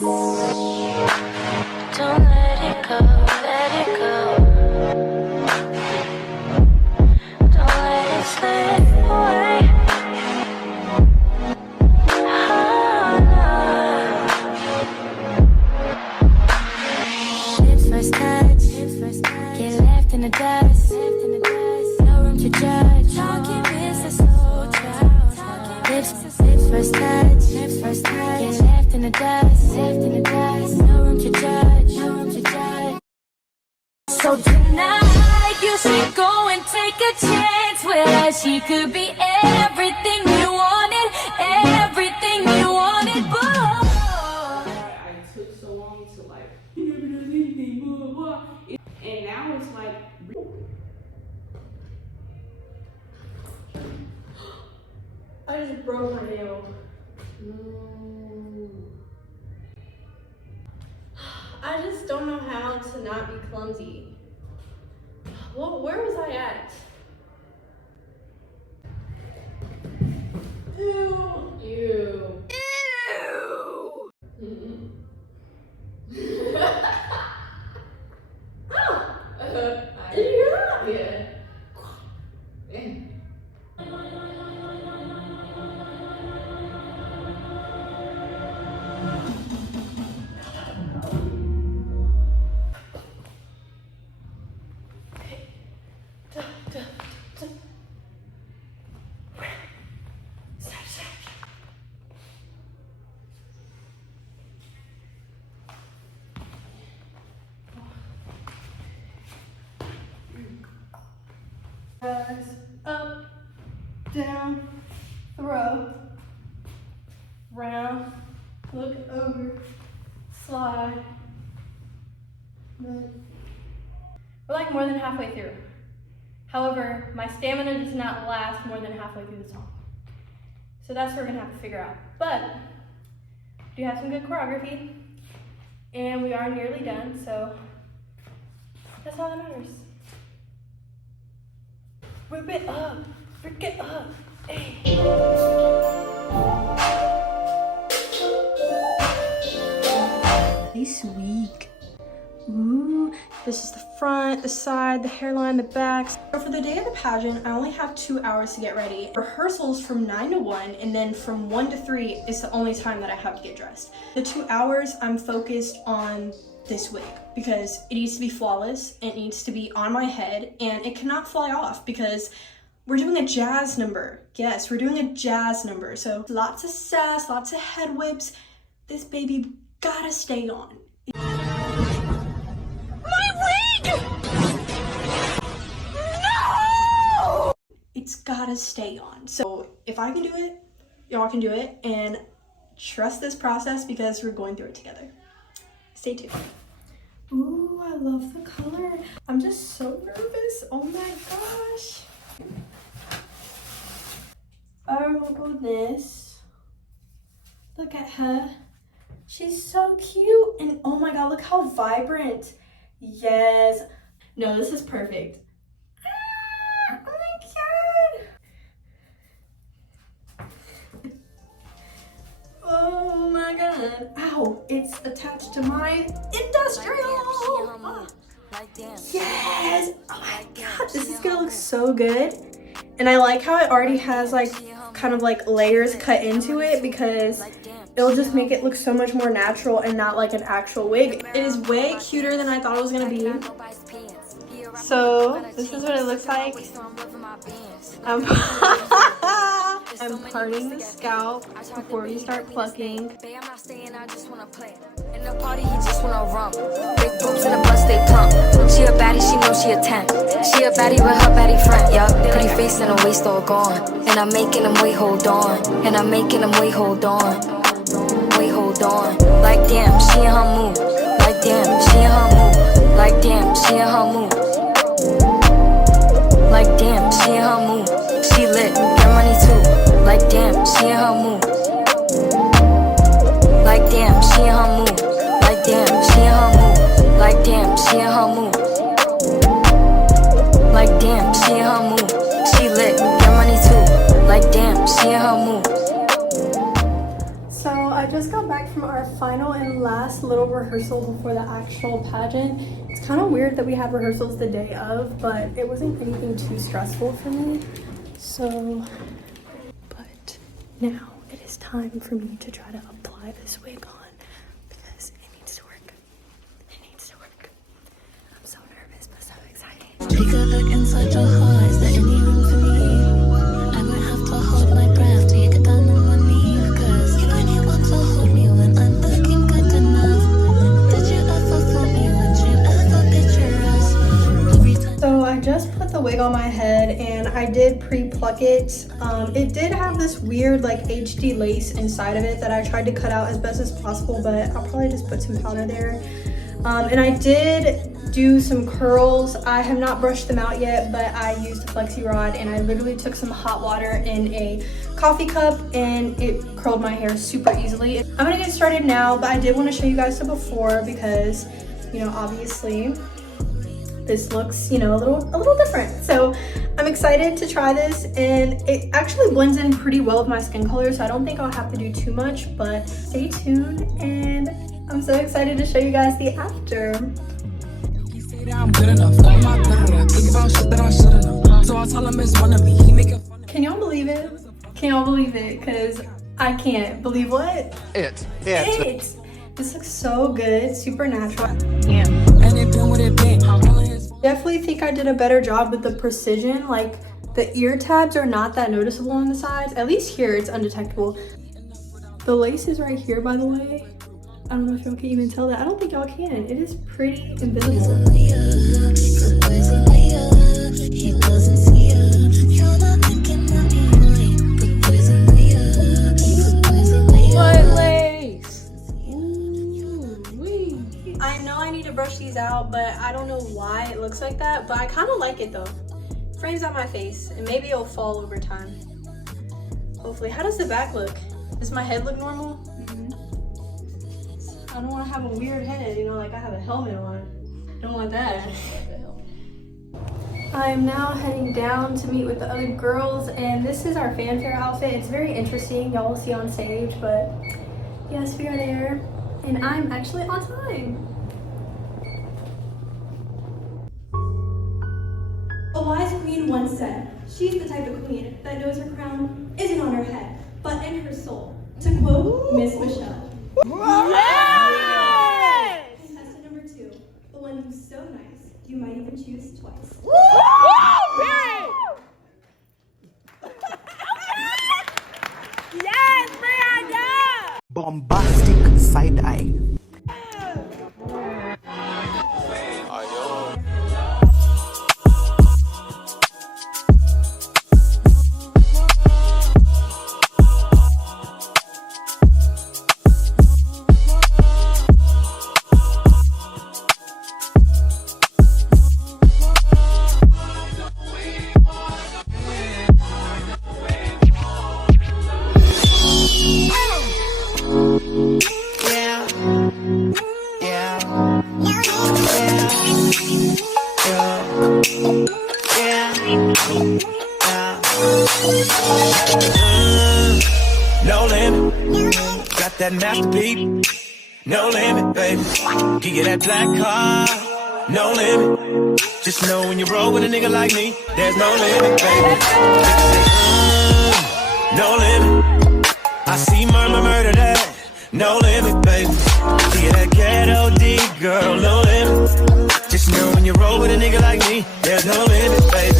Don't let it go, let it go. Don't let it slip away. Lips first touch, get left in the dust. No room to judge. Talking business, slow child. Lips first touch, get left in the dust. No room to judge. So tonight you should go and take a chance with her. She could be everything you wanted, everything you wanted, boy. I took so long to like, he never does anything, blah, blah. And now it's like, I just broke my nail. I just don't know how to not be clumsy. Well, where was I at? Ew. ew. Ew. Did you hear that? Yeah. Up, down, throw, round, look over, slide. We're like more than halfway through. However, my stamina does not last more than halfway through the song. So that's what we're gonna have to figure out. But we do have some good choreography and we are nearly done, so that's all that matters. Whip it up, freak it up, hey. This week. Ooh, this is the front, the side, the hairline, the back. So for the day of the pageant, I only have 2 hours to get ready. Rehearsals from 9 to 1, and then from 1 to 3 is the only time that I have to get dressed. The 2 hours, I'm focused on this wig because it needs to be flawless, it needs to be on my head, and it cannot fly off because we're doing a jazz number. Yes, we're doing a jazz number. So lots of sass, lots of head whips. This baby gotta stay on. My wig! No! It's gotta stay on. So if I can do it, y'all can do it, and trust this process because we're going through it together. Stay tuned. Ooh, I love the color. I'm just so nervous. Oh my gosh. Oh my goodness. Look at her. She's so cute. And oh my god, look how vibrant. Yes. No, this is perfect. Ah, oh my god. Oh my god. Ow, it's attached to my industrial. Yes. Oh my god, this is gonna look so good. And I like how it already has like kind of like layers cut into it because it'll just make it look so much more natural and not like an actual wig. It is way cuter than I thought it was gonna be. So this is what it looks like. I'm parting the scalp before we start plucking. In the party, he just wanna rump. Big boobs in the bus, they plump. She a baddie, she knows she a 10. She a baddie with her baddie friend, yup. Pretty face and her waist all gone. And I'm making them wait, hold on. And I'm making them wait, hold on. Wait, hold on. Like damn, she in her mood. Like damn, she in her mood. Like damn, she in her mood. Like damn, she in her mood. She lit, get money too. Like damn, she in her mood. Like damn, she in her mood. Like damn, she in her mood. Like damn, she in her mood. Like damn, she in her mood. She lit, get money too. Like damn, she in her mood. So I just got back back from our final and last little rehearsal before the actual pageant. It's kind of weird that we had rehearsals the day of, but it wasn't anything too stressful for me. So, but now it is time for me to try to apply this wig on because it needs to work. It needs to work. I'm so nervous, but so excited. Take a look inside your heart. Is there any room for me? I would have to hold my breath till you get down on one knee. Cause you only want to hold me when I'm looking good enough. Did you ever fool me? Would you ever picture us? Every time. So I just put the wig on my head and I did pre-pluck it. It did have this weird like HD lace inside of it that I tried to cut out as best as possible, but I'll probably just put some powder there. And I did do some curls. I have not brushed them out yet, but I used a flexi rod and I literally took some hot water in a coffee cup and it curled my hair super easily. I'm gonna get started now, but I did want to show you guys the before because, you know, obviously this looks, you know, a little different. So I'm excited to try this, and it actually blends in pretty well with my skin color, so I don't think I'll have to do too much, but stay tuned and I'm so excited to show you guys the after. Can y'all believe it? Can y'all believe it? Because I can't believe what? It. This looks so good, super natural. Yeah. Definitely think I did a better job with the precision. Like the ear tabs are not that noticeable on the sides. At least here it's undetectable. The lace is right here, by the way. I don't know if y'all can even tell that. I don't think y'all can. It is pretty invisible. What lace? I know I need to brush these out, but I don't know why it looks like that. But I kind of like it though. Frames out my face, and maybe it'll fall over time. Hopefully. How does the back look? Does my head look normal? I don't want to have a weird head, you know, like I have a helmet on. Don't want that. I am now heading down to meet with the other girls, and this is our fanfare outfit. It's very interesting. Y'all will see on stage, but yes, we are there, and I'm actually on time. A wise queen once said, she's the type of queen that knows her crown isn't on her head, but in her soul. To quote Miss Michelle. Contestant number 2, the one who's so nice, you might even choose twice. Yes, Brianna! Bombastic side eye. No limit, got that masterpiece. No limit, baby. Give you that black car. No limit. Just know when you roll with a nigga like me, there's no limit, baby. No limit. I see murder that. No limit, baby. Give you that ghetto D, girl. No limit. Just know when you roll with a nigga like me, there's no limit, baby.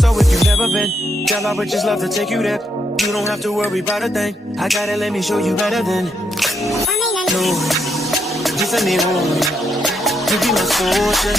So if you've never been, tell I would just love to take you there. You don't have to worry about a thing. I gotta let me show you better than no. Just let me hold you. You be my soldier.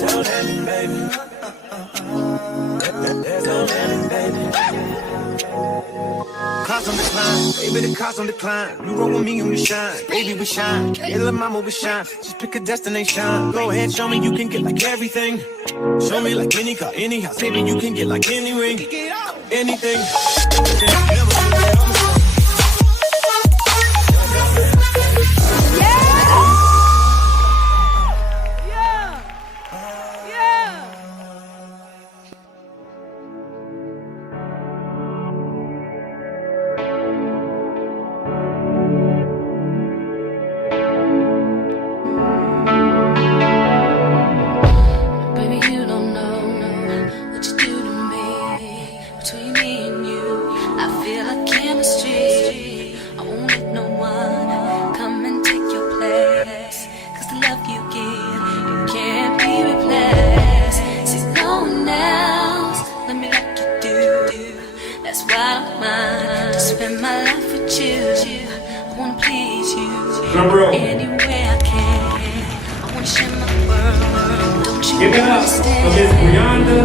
No limit. Baby, the cars on decline. You roll with me and we shine. Baby, we shine. Yeah, little mama, we shine. Just pick a destination. Go ahead, show me you can get like everything. Show me like any car, any house. Baby, you can get like any ring. Anything. Baby, you don't know what you do to me. Between me and you, I feel like chemistry. I won't let no one come and take your place. 'Cause the love you give, it can't be replaced. See, no one else, let me like you do. That's why I don't mind to spend my life with you. I wanna please you any way I can. I wanna share my world. Don't you Give it up for Miss understand? Brianda